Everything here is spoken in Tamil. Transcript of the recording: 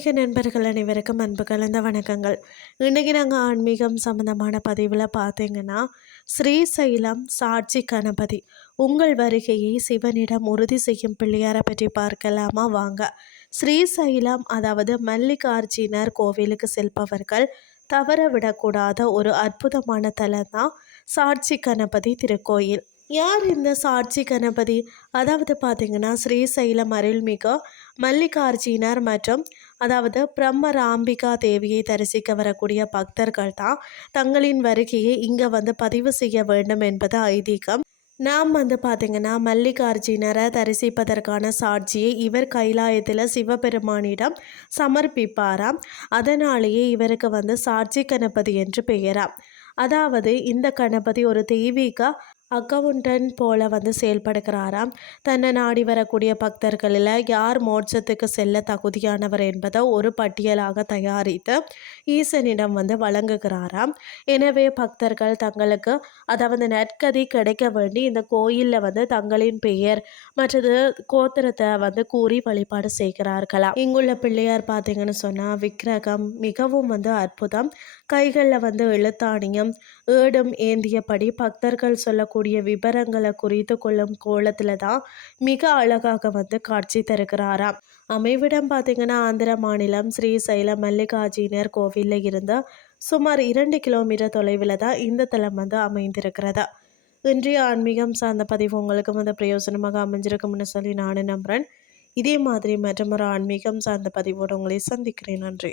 ஆன்மீக நண்பர்கள் அனைவருக்கும் அன்பு கலந்த வணக்கங்கள். இன்றைக்கி நாங்கள் ஆன்மீகம் சம்மந்தமான பதிவில் பார்த்தீங்கன்னா, ஸ்ரீசைலம் சாட்சி கணபதி உங்கள் வருகையை சிவனிடம் உறுதி செய்யும் பிள்ளையாரை பற்றி பார்க்கலாமா வாங்க. ஸ்ரீசைலம் அதாவது மல்லிகார்ஜுனர் கோவிலுக்கு செல்பவர்கள் தவற விடக்கூடாத ஒரு அற்புதமான தலம் தான் சாட்சி கணபதி திருக்கோயில். யார் இந்த சாட்சி கணபதி? அதாவது பார்த்திங்கன்னா, ஸ்ரீசைலம் அருள்மிகு மல்லிகார்ஜுனர் மற்றும் பிரம்மராம்பிகா தேவியை தரிசிக்க வரக்கூடிய பக்தர்கள் தான் தங்களின் வருகையை இங்கே பதிவு செய்ய வேண்டும் என்பது ஐதீகம். நாம் பார்த்திங்கன்னா, மல்லிகார்ஜுனரை தரிசிப்பதற்கான சாட்சியை இவர் கைலாயத்தில் சிவபெருமானிடம் சமர்ப்பிப்பாராம். அதனாலேயே இவருக்கு சாட்சி கணபதி என்று பெயராம். அதாவது இந்த கணபதி ஒரு தெய்வீக அக்கவுண்டன்ட் போல செயல்படுகிறாராம். தன்னை நாடி வரக்கூடிய பக்தர்களில் யார் மோட்சத்துக்கு செல்ல தகுதியானவர் என்பதை ஒரு பட்டியலாக தயாரித்து ஈசனிடம் வழங்குகிறாராம். எனவே பக்தர்கள் தங்களுக்கு நற்கதி கிடைக்க வேண்டி இந்த கோயிலில் தங்களின் பெயர் மற்றது கோத்திரத்தை கூறி வழிபாடு செய்கிறார்களாம். இங்குள்ள பிள்ளையார் பார்த்தீங்கன்னு சொன்னால் விக்கிரகம் மிகவும் அற்புதம். கைகளில் எழுத்தாணியம் ஏடும் ஏந்தியபடி பக்தர்கள் சொல்லக்கூடிய விவரங்களை குறித்து கொள்ளும் கோலத்தில் தான் மிக அழகாக காட்சி தருகிறாராம். அமைவிடம் பார்த்தீங்கன்னா, ஆந்திர மாநிலம் ஸ்ரீசைலம் மல்லிகார்ஜுனர் கோவிலில் இருந்து சுமார் 2 கிலோமீட்டர் தொலைவில் தான் இந்த தலம் அமைந்திருக்கிறது. இன்றைய ஆன்மீகம் சார்ந்த பதிவு உங்களுக்கு பிரயோஜனமாக அமைஞ்சிருக்கும்னு சொல்லி நானும் நம்புகிறேன். இதே மாதிரி மற்றும் ஒரு ஆன்மீகம் சார்ந்த பதிவோடு உங்களை சந்திக்கிறேன். நன்றி.